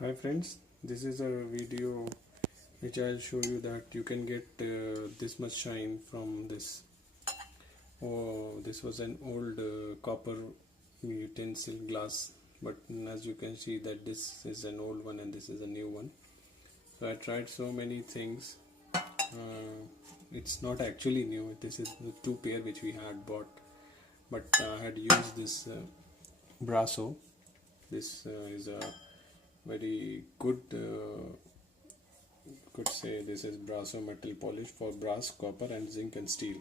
Hi friends, this is a video which I'll show you that you can get this much shine from this. Oh, this was an old copper utensil glass, but as you can see that this is an old one and this is a new one. So I tried so many things. It's not actually new. This is the two pair which we had bought, but I had used this Brasso. This is a very good could say this is Brasso metal polish for brass, copper and zinc and steel.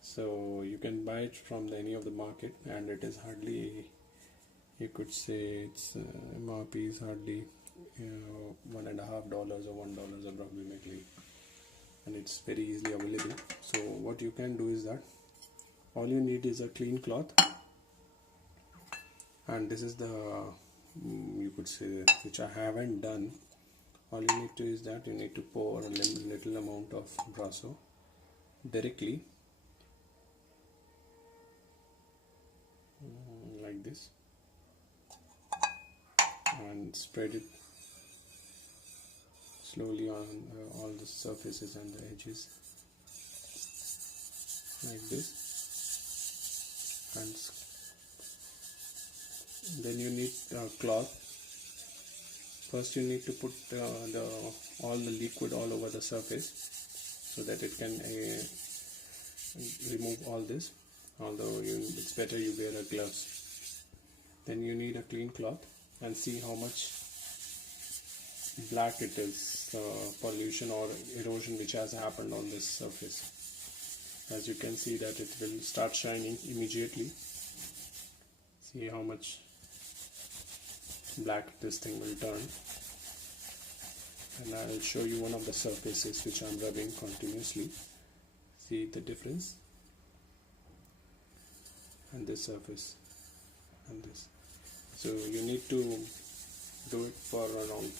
So you can buy it from any of the market, and it is hardly, you could say its MRP is hardly $1.50 or $1 approximately, and it's very easily available. So what you can do is that all you need is a clean cloth, and this is the you could say which I haven't done. All you need to is that you need to pour a little amount of Brasso directly like this and spread it slowly on all the surfaces and the edges like this, and then you need a cloth. First you need to put all the liquid all over the surface so that it can remove all this, although it's better you wear a gloves. Then you need a clean cloth and see how much black it is, pollution or erosion which has happened on this surface. As you can see that it will start shining immediately. See how much black this thing will turn, and I will show you one of the surfaces which I am rubbing continuously. See the difference, and this surface and this. So you need to do it for around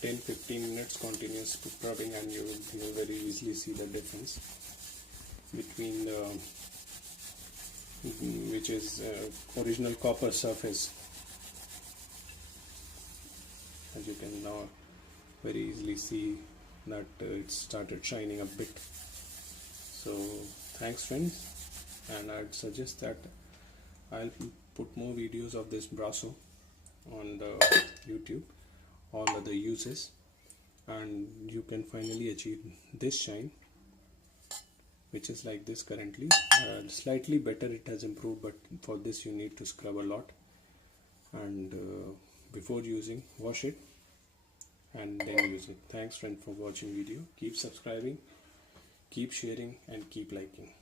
10-15 minutes continuous rubbing, and you will very easily see the difference between the which is original copper surface. As you can now very easily see that it started shining a bit. So thanks friends, and I'd suggest that I'll put more videos of this Brasso on the YouTube, all other uses, and you can finally achieve this shine which is like this currently. Slightly better, it has improved, but for this you need to scrub a lot, and before using, wash it and then use it. Thanks friend for watching video. Keep subscribing, keep sharing and keep liking.